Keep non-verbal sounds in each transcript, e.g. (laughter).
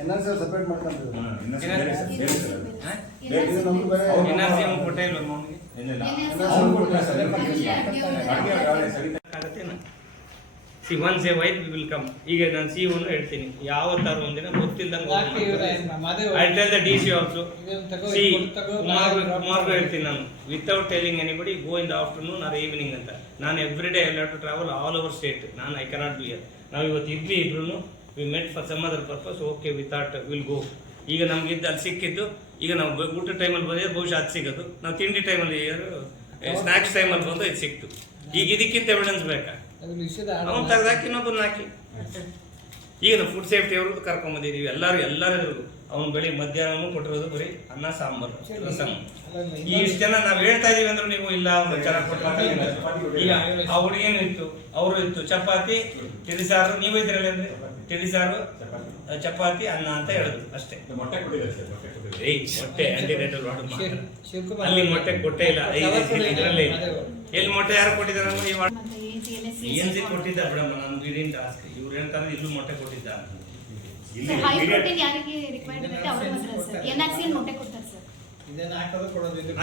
N separate ಅವ್ನು ಕೊಟ್ಟೇ ಇಲ್ಲ ಅವ್ನಿಗೆ see once a wait we will come ಈಗ ನಾನು ಸಿ ಒನ್ ಹೇಳ್ತೀನಿ. ಯಾವತ್ತಾರು ಒಂದಿನ ಗೊತ್ತಿಲ್ದಂಗೆ I tell the DC also C C ಕುಮಾರ್ ಕುಮಾರ್ಗೂ ಹೇಳ್ತೀನಿ ನಾನು. Without telling anybody go in the afternoon or evening ಅಂತ. ನಾನು ಎವ್ರಿ ಡೇ ಎಲ್ಲ to travel all over state ನಾನು ಐ ಕೆನಾಟ್ ಬಿ ನಾವು ಇವತ್ತು ಇದ್ವಿ ಇಬ್ರು we met for some other purpose okay without will go ಈಗ ನಮ್ಗಿದ್ದು ಅಲ್ಲಿ ಸಿಕ್ಕಿದ್ದು. ಈಗ ನಾವು ಊಟ ಟೈಮಲ್ಲಿ ಬಂದ್ರೆ ಬಹುಶಃ ಅದು ಸಿಗೋದು. ನಾವು ತಿಂಡಿ ಟೈಮಲ್ಲಿ ಸ್ನ್ಯಾಕ್ಸ್ ಟೈಮಲ್ಲಿ ಬಂದು ಇದು ಸಿಕ್ತು. ಈಗ ಇದಕ್ಕಿಂತ ಎವಿಡೆನ್ಸ್ ಬೇಕಾ? ಅವ್ನು ತೆಗ್ದಾಕಿ ಇನ್ನೊಬ್ಬನ ಹಾಕಿ. ಈಗ ನಾವು ಫುಡ್ ಸೇಫ್ಟಿ ಅವ್ರದ್ದು ಕರ್ಕೊಂಬಂದಿದ್ದೀವಿ ಎಲ್ಲರೂ ಎಲ್ಲರೂ ಅವ್ನು ಬೆಳಿ ಮಧ್ಯಾಹ್ನ ಕೊಟ್ಟಿರೋದು ಬರೀ ಅನ್ನ ಸಾಂಬಾರು ರಸಂ ಈ ಇಷ್ಟು ಜನ ನಾವ್ ಹೇಳ್ತಾ ಇದೀವಿ ಅಂದ್ರೆ ನೀವು ಇಲ್ಲ ಅವ್ರು ಚೆನ್ನಾಗಿ ಕೊಟ್ಟಿಲ್ಲ ಈಗ ಆ ಹುಡುಗೇನು ಇತ್ತು? ಅವರು ಇತ್ತು ಚಪಾತಿ ತಿಳಿಸಾರು ನೀವು ಇದ್ರಲ್ಲಿ ಅಂದ್ರೆ? ತಿಳಿಸಾರು ಚಪಾತಿ. ಅನ್ನ ಅಂತ ಹೇಳುದು ಅಷ್ಟೇ. ಮೊಟ್ಟೆ ಮೊಟ್ಟೆ ಅಲ್ಲಿ ಮೊಟ್ಟೆ ಕೊಟ್ಟೆ ಇಲ್ಲ. ಇದರಲ್ಲಿ. ಎಲ್ಲಿ ಮೊಟ್ಟೆ ಯಾರು ಕೊಟ್ಟಿದ್ದಾರೆ ಅಂದ್ರೆ ಏನ್ ಸಿ ಕೊಟ್ಟಿದ್ದ ಬಿಡಮ್ಮ ನಾನು ಇವ್ರು ಹೇಳ್ತಾರೆ ಇಲ್ಲೂ ಮೊಟ್ಟೆ ಕೊಟ್ಟಿದ್ದ ಇಲ್ಲಿ ಹೈ ಪ್ರೋಟೀನ್ ಯಾರಿಗೆ ರಿಕ್ವೈರ್ಡ್ ಇರುತ್ತೆ ಅವ್ರಿಗೆ ಮಾತ್ರ ಸರ್ ಎನ್ಆಕ್ಸಿಎಲ್ ಮೊಟ್ಟೆ ಕೊಡ್ತಾರೆ ಸರ್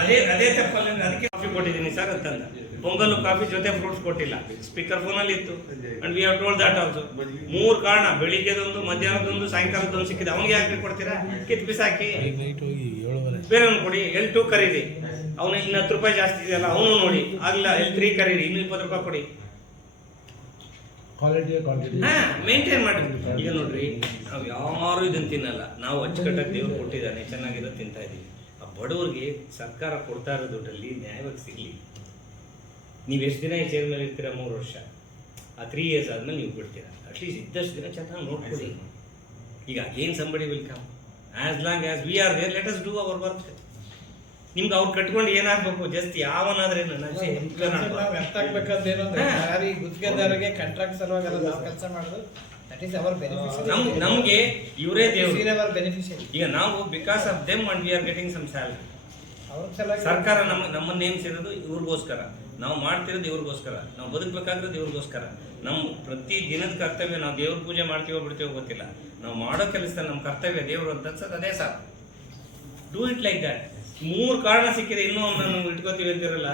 ಅದೇ ಅದೇ ತಪ್ಪಲ್ಲ ಅದಕ್ಕೆ ಕಾಫಿ ಕೊಟ್ಟಿದ್ದೀನಿ ಸರ್ ಅಂತಂದ. ಪೊಂಗಲ್ ಕಾಫಿ ಜೊತೆ ಫ್ರೂಟ್ಸ್ ಕೊಟ್ಟಿಲ್ಲ. ಸ್ಪೀಕರ್ ಫೋನ್ ಅಲ್ಲಿ ಇತ್ತು. And we have told that also ಮೂರ್ ಕಾರಣ ಬೆಳಿಗ್ಗೆದೊಂದು ಮಧ್ಯಾಹ್ನದೊಂದು ಸಾಯಂಕಾಲದೊಂದು ಸಿಕ್ಕಿದೆ. ಅವನಿಗೆ ಯಾಕೆ ಕೊಡ್ತೀರಾ? ಕಿತ್ ಬಿಸಾಕಿ. ಬೇರೆ ಕೊಡಿ ಎಲ್ ಟೂ ಕರೀರಿ. ಅವನು ಇನ್ನು ಹತ್ತು ರೂಪಾಯಿ ಜಾಸ್ತಿ ಇದೆಯಲ್ಲ ಅವನು ನೋಡಿ. ಆಗ್ಲಿಲ್ಲ ಎಲ್ ತ್ರೀ ಕರೀರಿ ಇನ್ನೂ ಇಪ್ಪತ್ತು ರೂಪಾಯಿ ಕೊಡಿ. ಕ್ವಾಲಿಟಿ ಕ್ವಾಂಟಿಟಿ ಹಾ ಮೇಂಟೈನ್ ಮಾಡಿ ಈಗ ನೋಡ್ರಿ ನಾವು ಯಾರು ಇದನ್ನ ತಿನ್ನಲ್ಲ. ನಾವು ಅಚ್ಚುಕಟ್ಟಾಗಿ ದೇವ್ರು ಕೊಟ್ಟಿದ್ದಾನೆ ಚೆನ್ನಾಗಿರೋ ತಿಂತಾ ಇದೀವಿ. ಆ ಬಡವರಿಗೆ ಸರ್ಕಾರ ಕೊಡ್ತಾ ಇರೋ ದುಡ್ಡಲ್ಲಿ ನ್ಯಾಯವಾಗಿ ಸಿಗ್ಲಿ. ನೀವು ಎಷ್ಟು ದಿನ ಈ ಚೇರ್ ಮೇಲೆ ಇರ್ತೀರಾ? ಮೂರು ವರ್ಷ. ಆ ತ್ರೀ ಇಯರ್ಸ್ ಆದ್ಮೇಲೆ ನೀವು ಬಿಡ್ತೀರಾ? ಅಟ್ಲೀಸ್ಟ್ ಇದ್ದಷ್ಟು ದಿನ ಚೆನ್ನಾಗಿ ನೋಡ್ಕೊಳ್ಳಿ. ಈಗ ಏನ್ somebody will come as long as we are there let us do our work ನಿಮ್ಗೆ ಅವ್ರು ಕಟ್ಕೊಂಡು ಏನಾಗ್ಬೇಕು? ಜಾಸ್ತಿ ಯಾವನಾದ್ರೇನು ನಾವು ವ್ಯರ್ಥ ಆಗ್ಬೇಕಾದ್ರೆ ಏನಂದ್ರೆ. ಯಾರಿ ಗುತ್ತಿಗೆದಾರರಿಗೆ ಕಾಂಟ್ರಾಕ್ಟ್ ಸಲುವಾಗಿ ನಾವು ಕೆಲಸ ಮಾಡೋದು. ದಟ್ ಈಸ್ ಅವರ್ ನಮ್ ನಮ್ಗೆ ಇವರೇ ದೇವ್ರು. ಅವರ್ ಬೆನಿಫಿಷಿಯರಿ ಈಗ ನಾವು because of them and we are getting some salary ಅವ್ರ ಸಲುವಾಗಿ ಸರ್ಕಾರ ನಮ್ಮ ನಮ್ಮನ್ನ ನೇಮಿಸಿರೋದು ಇವ್ರಿಗೋಸ್ಕರ. ನಾವು ಮಾಡ್ತಿರೋದು ಇವ್ರಿಗೋಸ್ಕರ. ನಾವು ಬದುಕಬೇಕಾಗಿರೋದು ಇವ್ರಿಗೋಸ್ಕರ. ನಮ್ಮ ಪ್ರತಿ ದಿನದ ಕರ್ತವ್ಯ ನಾವು ದೇವ್ರ ಪೂಜೆ ಮಾಡ್ತೀವೋ ಬಿಡ್ತೀವೋ ಗೊತ್ತಿಲ್ಲ. ನಾವು ಮಾಡೋ ಕೆಲಸ ನಮ್ಮ ಕರ್ತವ್ಯ ದೇವರು ಅಂತ ಅನ್ಸೋದು ಅದೇ ಸಾಕು. ಡೂ ಇಟ್ ಲೈಕ್ ದಟ್ ಮೂರು ಕಾರಣ ಸಿಕ್ಕಿದೆ ಇನ್ನೂ ನಾನು ಇಟ್ಕೋತೀವಿ ಅಂತಿರಲ್ಲ.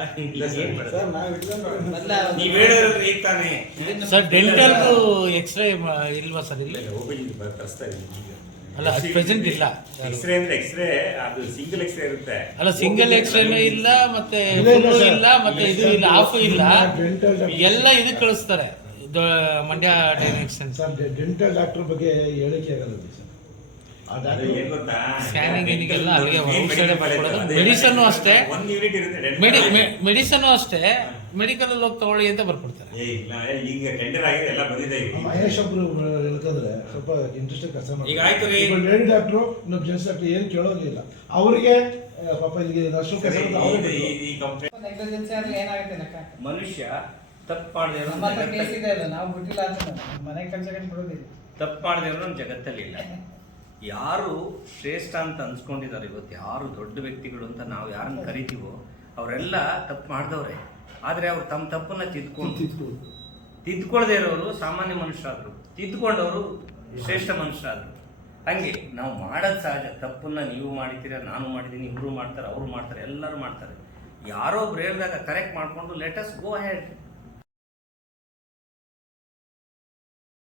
ನೀವು ಹೇಳಿದ್ರೆ ಈಗ ತಾನೇ? ಸರ್ ಡೆಂಟಲ್ ಎಕ್ಸ್ರೇ ಇಲ್ವಾ ಸರ್ ಇಲ್ಲಿ? OPG ತರಿಸ್ತಾ ಇದ್ದೀನಿ ಅಲ್ಲ ಪ್ರೆಸೆಂಟ್ ಇಲ್ಲ. ಎಕ್ಸ್ರೇ ಅಂದ್ರೆ ಎಕ್ಸ್ರೇ ಅದು ಸಿಂಗಲ್ ಎಕ್ಸ್ರೇ ಇರುತ್ತೆ. ಅಲ್ಲ ಸಿಂಗಲ್ ಎಕ್ಸ್ರೇನು ಇಲ್ಲ ಮತ್ತೆ ಇಲ್ಲ, ಮತ್ತೆ ಇದು ಇಲ್ಲ ಆಫ್ ಇಲ್ಲ. ಎಲ್ಲ ಇದು ಕಳಿಸ್ತಾರೆ. ಇದು ಮಂಡ್ಯ ಡೈನೆಕ್ಷನ್ ಸರ್ ಡೆಂಟಲ್ ಡಾಕ್ಟರ್ ಬಗ್ಗೆ ಹೇಳಿಕೆ ಆಗಲ್ಲ ಅಲ್ಲಿಗೆ ಕೊಡೋದು ಮೆಡಿಸನ್ ಅಷ್ಟೇ. ಒಂದ್ ಯೂನಿಟ್ ಇರುತ್ತೆ ಮೆಡಿ college. ಮೆಡಿಸನ್ ಅಷ್ಟೇ. ಮೆಡಿಕಲ್ ಹೋಗಿ ತಗೊಳ್ಳಿ ಅಂತ ಬರ್ಕೊಡ್ತಾರೆ. ಏ ಇಲ್ಲ ಈಗ ಟೆಂಡರ್ ಆಗಿದೆ ಎಲ್ಲ ಬಂದಿದೆ. ಮಹೇಶ್ ಒಬ್ರು ಹೇಳ್ತಂದ್ರೆ ಸ್ವಲ್ಪ ಇಂಟ್ರೆಸ್ಟ್ ಕೆಲಸ ಈಗ ಆಯ್ತು ರೀ. ಲೇಡಿ ಡಾಕ್ಟ್ರು ಇನ್ನೊಬ್ಬ ಜೆಂಟ್ಸ್ ಡಾಕ್ಟರ್ ಏನು ಕೇಳೋದಿಲ್ಲ. ಅವರಿಗೆ ಪಾಪ ಇಲ್ಲಿ ಅಷ್ಟು ಕೆಲಸ ಮನುಷ್ಯ ತಪ್ಪು ಮಾಡದೆ ನಮ್ಮ ಅಂತ ಮನೆ ಕೆಲಸ ತಪ್ಪು ಜಗತ್ತಲ್ಲಿ ಇಲ್ಲ. (laughs) ಯಾರು ಶ್ರೇಷ್ಠ ಅಂತ ಅನ್ಸ್ಕೊಂಡಿದ್ದಾರೆ ಇವತ್ತು ಯಾರು ದೊಡ್ಡ ವ್ಯಕ್ತಿಗಳು ಅಂತ ನಾವು ಯಾರನ್ನ ಕರಿತೀವೋ ಅವರೆಲ್ಲ ತಪ್ಪು ಮಾಡಿದವ್ರೆ. ಆದರೆ ಅವ್ರು ತಮ್ಮ ತಪ್ಪನ್ನ ತಿದ್ಕೊಂಡು ತಿದ್ಕೊಳ್ದೇ ಇರೋರು ಸಾಮಾನ್ಯ ಮನುಷ್ಯರಾದರು. ತಿದ್ಕೊಂಡವರು ಶ್ರೇಷ್ಠ ಮನುಷ್ಯರಾದರು. ಹಂಗೆ ನಾವು ಮಾಡೋದು ಸಹಜ. ತಪ್ಪನ್ನ ನೀವು ಮಾಡಿದ್ದೀರಾ ನಾನು ಮಾಡಿದ್ದೀನಿ ಇವರು ಮಾಡ್ತಾರೆ ಅವರು ಮಾಡ್ತಾರೆ ಎಲ್ಲರೂ ಮಾಡ್ತಾರೆ. ಯಾರೋ ಒಬ್ರು ಹೇಳಿದಾಗ ಕರೆಕ್ಟ್ ಮಾಡಿಕೊಂಡು ಲೆಟಸ್ ಗೋ ಹ್ಯಾಡ್